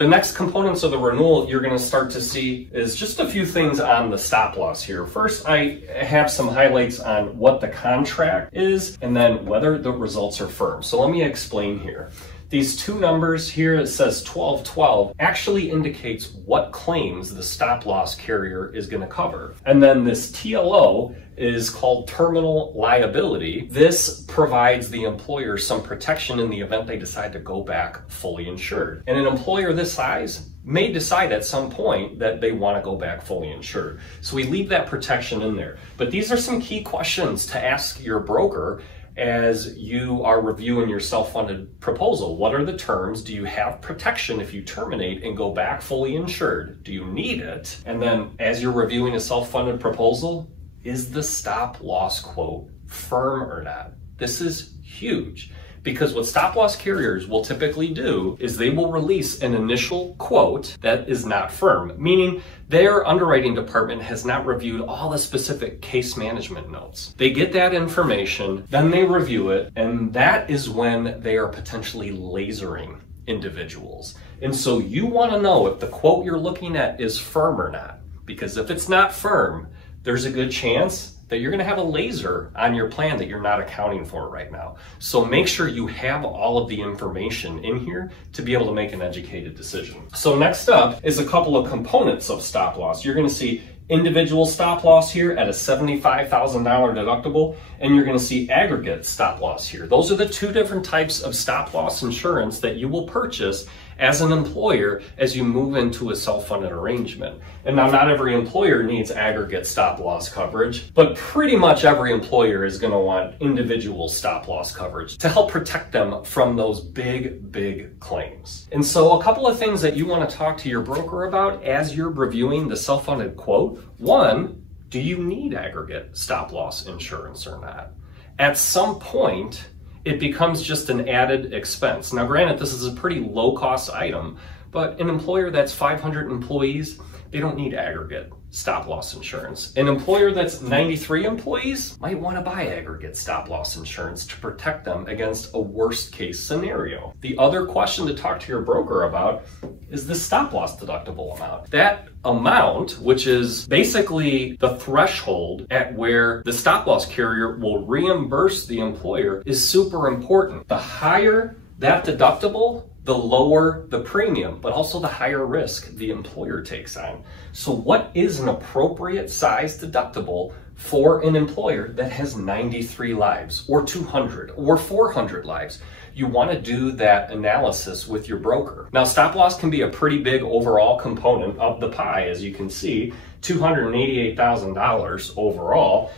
The next components of the renewal you're going to start to see is just a few things on the stop loss here. First, I have some highlights on what the contract is and then whether the results are firm. So let me explain here. These two numbers here, it says 1212, actually indicates what claims the stop loss carrier is going to cover. And then this TLO is called terminal liability. This provides the employer some protection in the event they decide to go back fully insured. And an employer this size may decide at some point that they want to go back fully insured. So we leave that protection in there. But these are some key questions to ask your broker as you are reviewing your self-funded proposal. What are the terms? Do you have protection if you terminate and go back fully insured? Do you need it? And then as you're reviewing a self-funded proposal, is the stop loss quote firm or not? This is huge because what stop loss carriers will typically do is they will release an initial quote that is not firm, meaning their underwriting department has not reviewed all the specific case management notes. They get that information, then they review it, and that is when they are potentially lasering individuals. And so you want to know if the quote you're looking at is firm or not, because if it's not firm, there's a good chance that you're going to have a laser on your plan that you're not accounting for right now. So make sure you have all of the information in here to be able to make an educated decision. So next up is a couple of components of stop loss. You're going to see individual stop loss here at a $75,000 deductible, and you're going to see aggregate stop loss here. Those are the two different types of stop loss insurance that you will purchase as an employer as you move into a self-funded arrangement. And now not every employer needs aggregate stop loss coverage, but pretty much every employer is going to want individual stop loss coverage to help protect them from those big claims. And so a couple of things that you want to talk to your broker about as you're reviewing the self-funded quote. One, do you need aggregate stop loss insurance or not? At some point, it becomes just an added expense. Now granted, this is a pretty low cost item, but an employer that's 500 employees, they don't need aggregate stop loss insurance. An employer that's 93 employees might want to buy aggregate stop loss insurance to protect them against a worst case scenario. The other question to talk to your broker about is the stop loss deductible amount. That amount, which is basically the threshold at where the stop loss carrier will reimburse the employer, is super important. The higher that deductible, the lower the premium, but also the higher risk the employer takes on. So what is an appropriate size deductible for an employer that has 93 lives or 200 or 400 lives? You want to do that analysis with your broker. Now, stop loss can be a pretty big overall component of the pie, as you can see, $288,000 overall.